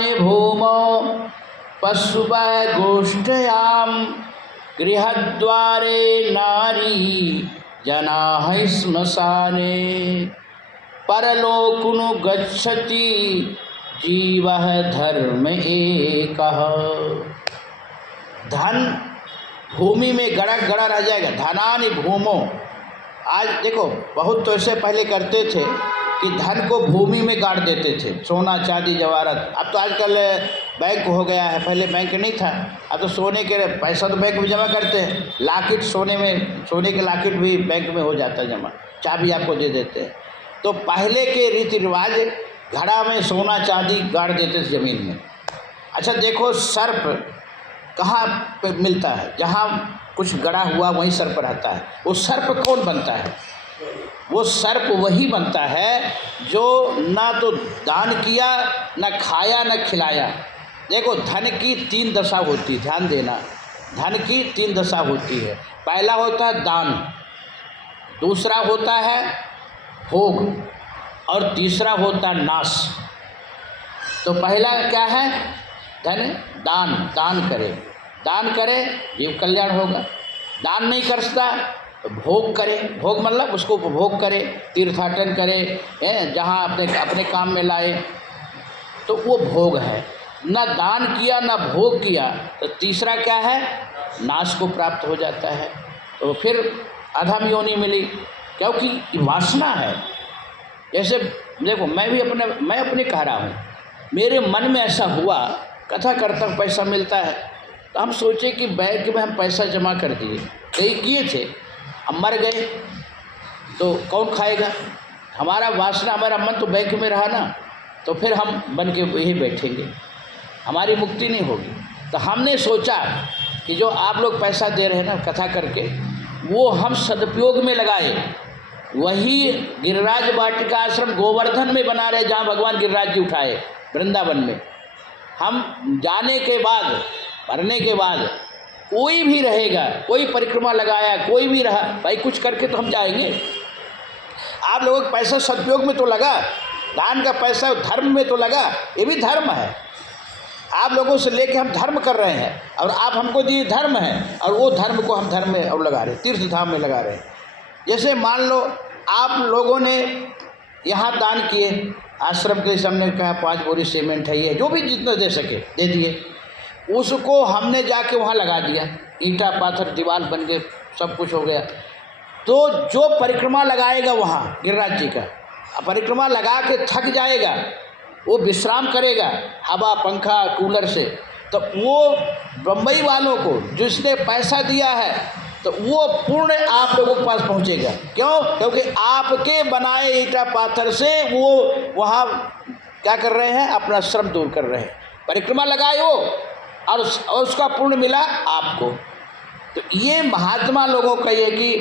धनानि भूमौ पशुवः गोष्ठयाम गृहद्वारे नारी जनाः श्मशाने परलोकुनु गच्छति जीवः धर्म एकः। धन भूमि में गड़ा गड़ा रह जाएगा। धनानि भूमो, आज देखो बहुत तो ऐसे पहले करते थे कि धन को भूमि में गाड़ देते थे, सोना चांदी जवाहरात। अब तो आजकल बैंक हो गया है, पहले बैंक नहीं था। अब तो सोने के पैसा तो बैंक में जमा करते हैं, लाकिट सोने में, सोने के लाकिट भी बैंक में हो जाता है जमा, चाबी आपको दे देते हैं। तो पहले के रीति रिवाज घड़ा में सोना चांदी गाड़ देते थे ज़मीन में। अच्छा देखो सर्प कहाँ पे मिलता है, जहाँ कुछ गड़ा हुआ वहीं सर्प रहता है। वो सर्प कौन बनता है? वो सर्प वही बनता है जो ना तो दान किया, ना खाया, ना खिलाया। देखो धन की 3 दशा होती है, ध्यान देना, धन की 3 दशा होती है। पहला होता है दान, दूसरा होता है भोग और तीसरा होता है नाश। तो पहला क्या है? धन, दान, दान करे, दान करे जीव कल्याण होगा। दान नहीं कर सकता तो भोग करे, भोग मतलब उसको उपभोग करे, तीर्थाटन करे, जहाँ अपने काम में लाए, तो वो भोग है। ना दान किया ना भोग किया तो तीसरा क्या है? नाश को प्राप्त हो जाता है। तो फिर अधम योनि मिली, क्योंकि वासना है। जैसे देखो मैं अपने कह रहा हूँ, मेरे मन में ऐसा हुआ, कथा करता हूँ पैसा मिलता है, तो हम सोचे कि बैंक में हम पैसा जमा कर दिए, कई किए थे, हम मर गए तो कौन खाएगा? हमारा वासना, हमारा मन तो बैंक में रहा ना, तो फिर हम बन के यही बैठेंगे, हमारी मुक्ति नहीं होगी। तो हमने सोचा कि जो आप लोग पैसा दे रहे हैं ना कथा करके, वो हम सदुपयोग में लगाए। वही गिरिराज वाटिका आश्रम गोवर्धन में बना रहे, जहाँ भगवान गिरिराज जी उठाए वृंदावन में। हम जाने के बाद, मरने के बाद कोई भी रहेगा, कोई परिक्रमा लगाया, कोई भी रहा, भाई कुछ करके तो हम जाएंगे। आप लोगों का पैसा सदुपयोग में तो लगा, दान का पैसा धर्म में तो लगा, ये भी धर्म है। आप लोगों से लेके हम धर्म कर रहे हैं और आप हमको दिए धर्म है, और वो धर्म को हम धर्म में और लगा रहे हैं, तीर्थ धाम में लगा रहे हैं। जैसे मान लो आप लोगों ने यहाँ दान किए, आश्रम के सामने कहा 5 बोरी सीमेंट है, ये जो भी जितना दे सके दे दिए, उसको हमने जाके वहाँ लगा दिया, ईंटा पाथर दीवार बन गए, सब कुछ हो गया। तो जो परिक्रमा लगाएगा वहाँ गिरिराज जी का, परिक्रमा लगा के थक जाएगा, वो विश्राम करेगा हवा पंखा कूलर से, तो वो बम्बई वालों को जिसने पैसा दिया है तो वो पूर्ण आप लोगों के पास पहुँचेगा। क्यों? क्योंकि आपके बनाए ईंटा पाथर से वो वहाँ क्या कर रहे हैं? अपना श्रम दूर कर रहे हैं, परिक्रमा लगाए वो, और उसका पुण्य मिला आपको। तो ये महात्मा लोगों का ये कि